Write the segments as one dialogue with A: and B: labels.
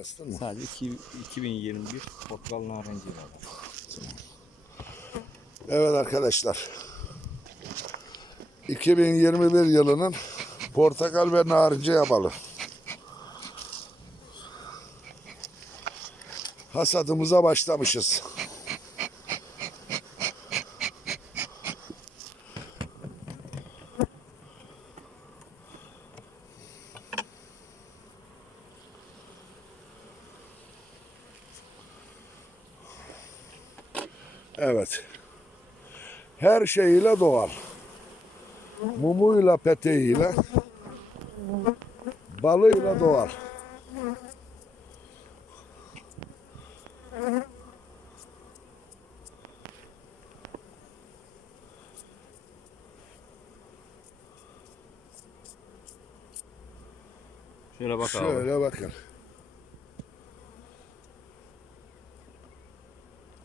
A: Bastın mı?
B: Sadece iki- 2021 Portakal narenciye var.
A: Evet arkadaşlar. 2021 yılının portakal ve narince yabalı. Hasadımıza başlamışız. Evet. Her şeyiyle doğal. Mumuyla, peteğiyle, balıyla doğal.
B: Şöyle bak abi.
A: Şöyle bakın.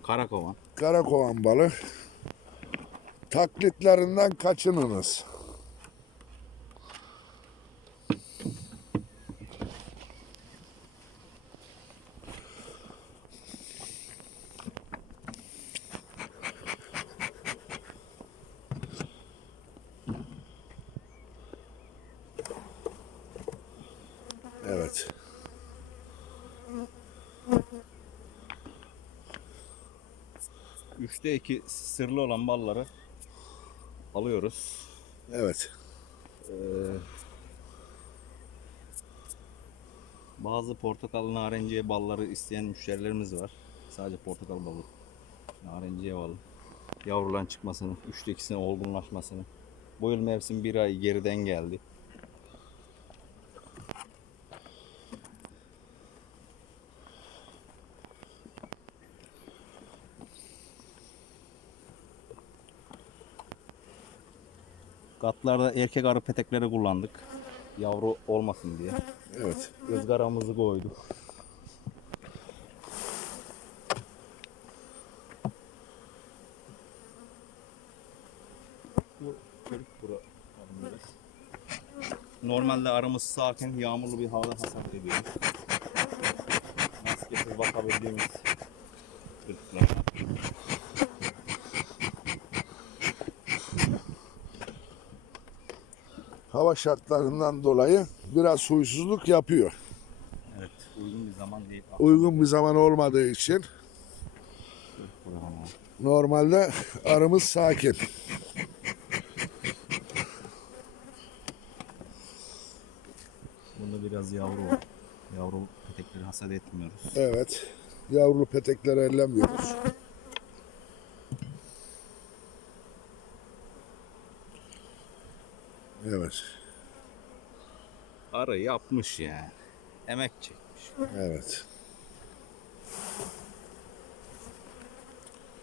B: Karakovan.
A: Karakovan balı. Taklitlerinden kaçınınız. Evet.
B: Üçte iki sırlı olan balları alıyoruz.
A: Evet.
B: Bazı portakal narenciye balları isteyen müşterilerimiz var. Sadece portakal balı. Narenciye balı. Yavrulan çıkmasını, üçte ikisinin olgunlaşmasını. Bu yıl mevsim bir ay geriden geldi. Katlarda erkek arı petekleri kullandık. Yavru olmasın diye.
A: Evet.
B: ızgaramızı koyduk. Normalde aramız sakin, yağmurlu bir havada hasat ediyoruz. Maskesiz bakabildiğimiz ırklar.
A: Hava şartlarından dolayı biraz huysuzluk yapıyor.
B: Evet, uygun bir zaman değil.
A: Uygun bir zaman olmadığı için normalde arımız sakin.
B: Bunda biraz yavru var. Yavru petekleri hasat etmiyoruz.
A: Evet. Yavrulu petekleri ellemiyoruz. Evet.
B: Arı yapmış yani. Emek çekmiş.
A: Evet.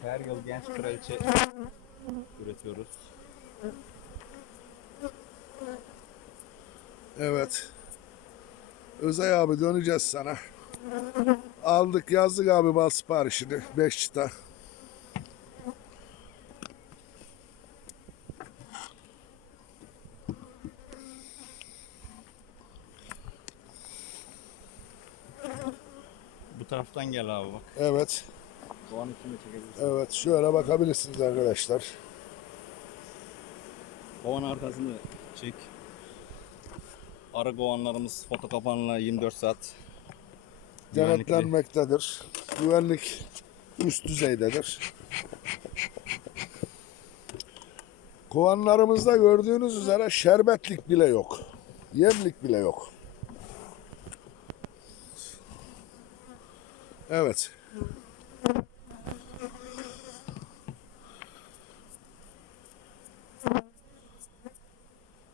B: Her yıl genç kraliçe üretiyoruz.
A: Evet. Özay abi döneceğiz sana. Aldık yazdık abi bal siparişini. 5 çıta.
B: Taraftan gel abi bak.
A: Evet.
B: Doğan içinde çekebilirsin.
A: Evet şöyle bakabilirsiniz arkadaşlar.
B: Kovan arkasını çek. Arı kovanlarımız foto kapanla 24 saat.
A: Denetlenmektedir. Güvenlik üst düzeydedir. Kovanlarımızda gördüğünüz üzere şerbetlik bile yok. Yemlik bile yok. Evet.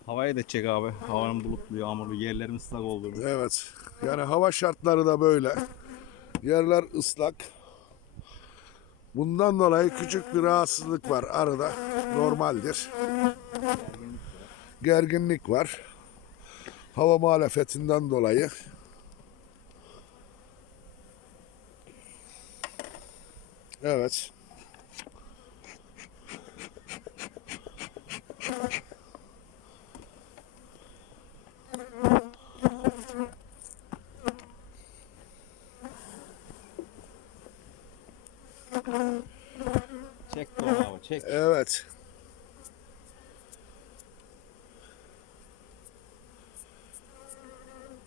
B: Havaya da çek abi. Havanın bulutlu, yağmurlu, yerlerimiz ıslak olduğunu.
A: Evet. Yani hava şartları da böyle. Yerler ıslak. Bundan dolayı küçük bir rahatsızlık var arada. Normaldir. Gerginlik var. Hava muhalefetinden dolayı. Evet.
B: Çek abi çek.
A: Evet.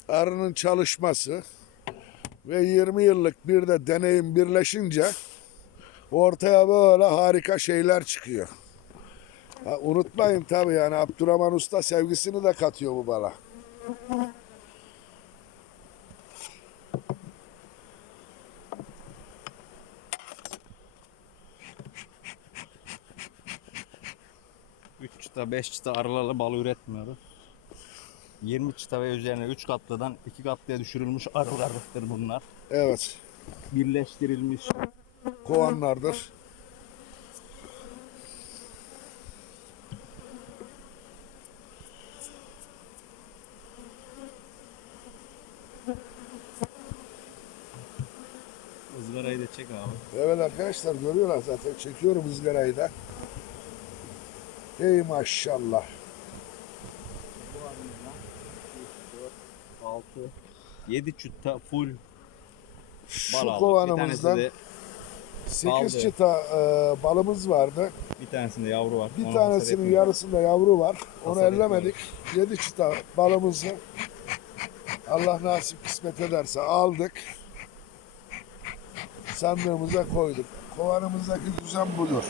A: Arının çalışması ve 20 yıllık bir de deneyim birleşince ortaya böyle harika şeyler çıkıyor. Ha, unutmayın tabii yani Abdurrahman Usta sevgisini de katıyor bu bala.
B: Üç çıta 5 çıta arılarla bal üretmiyoruz. 20 çıta ve üzerine 3 katlıdan 2 katlıya düşürülmüş arılardır bunlar.
A: Evet.
B: Birleştirilmiş.
A: Kovanlardır.
B: ızgarayı da çek abi.
A: Evet arkadaşlar görüyorlar zaten. Çekiyorum ızgarayı da. Ey maşallah.
B: 6 7 çıta full
A: Şu
B: bal aldık. Bir tanesi
A: kovanımızdan
B: de
A: 8
B: aldı.
A: çıta e, balımız vardı.
B: bir tanesinde yavru var.
A: Bir
B: Onu
A: tanesinin
B: hasar
A: yarısında yavru var. Onu
B: Hasar
A: ellemedik. 7 çıta balımızı Allah nasip kısmet ederse aldık. Sandığımıza koyduk. Kovanımızdaki düzen budur.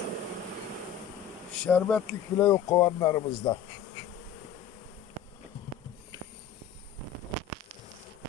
A: Şerbetlik bile yok kovanlarımızda.